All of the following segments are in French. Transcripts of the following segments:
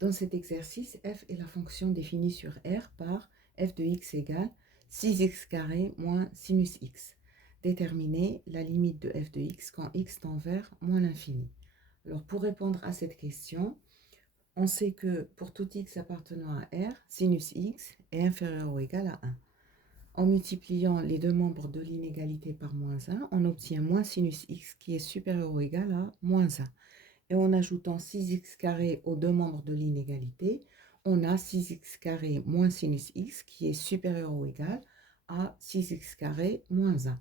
Dans cet exercice, f est la fonction définie sur R par f de x égale 6x carré moins sinus x. Déterminer la limite de f de x quand x tend vers moins l'infini. Alors pour répondre à cette question, on sait que pour tout x appartenant à R, sinus x est inférieur ou égal à 1. En multipliant les deux membres de l'inégalité par moins 1, on obtient moins sinus x qui est supérieur ou égal à moins 1. Et en ajoutant 6x carré aux deux membres de l'inégalité, on a 6x carré moins sinus x qui est supérieur ou égal à 6x carré moins 1.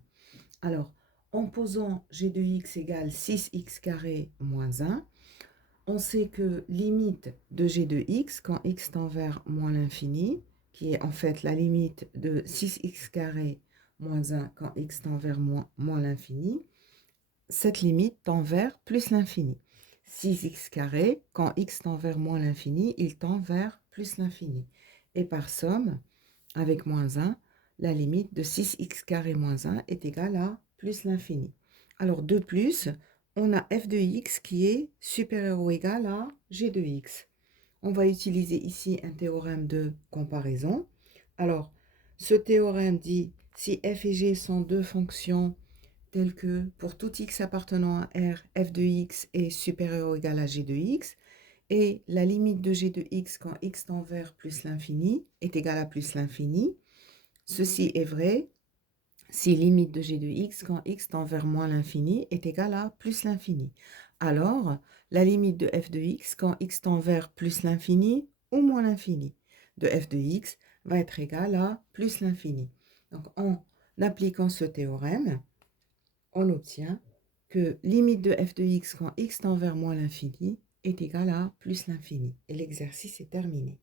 Alors, en posant g de x égale 6x carré moins 1, on sait que limite de g de x quand x tend vers moins l'infini, qui est en fait la limite de 6x carré moins 1 quand x tend vers moins l'infini, cette limite tend vers plus l'infini. 6x carré, quand x tend vers moins l'infini, il tend vers plus l'infini. Et par somme, avec moins 1, la limite de 6x carré moins 1 est égale à plus l'infini. Alors de plus, on a f de x qui est supérieur ou égal à g de x. On va utiliser ici un théorème de comparaison. Alors, ce théorème dit si f et g sont deux fonctions telles que pour tout x appartenant à R, f de x est supérieur ou égal à g de x, et la limite de g de x quand x tend vers plus l'infini est égale à plus l'infini. Ceci est vrai si limite de g de x quand x tend vers moins l'infini est égale à plus l'infini. Alors, la limite de f de x quand x tend vers plus l'infini ou moins l'infini de f de x va être égale à plus l'infini. Donc, en appliquant ce théorème, on obtient que limite de f de x quand x tend vers moins l'infini est égale à plus l'infini. Et l'exercice est terminé.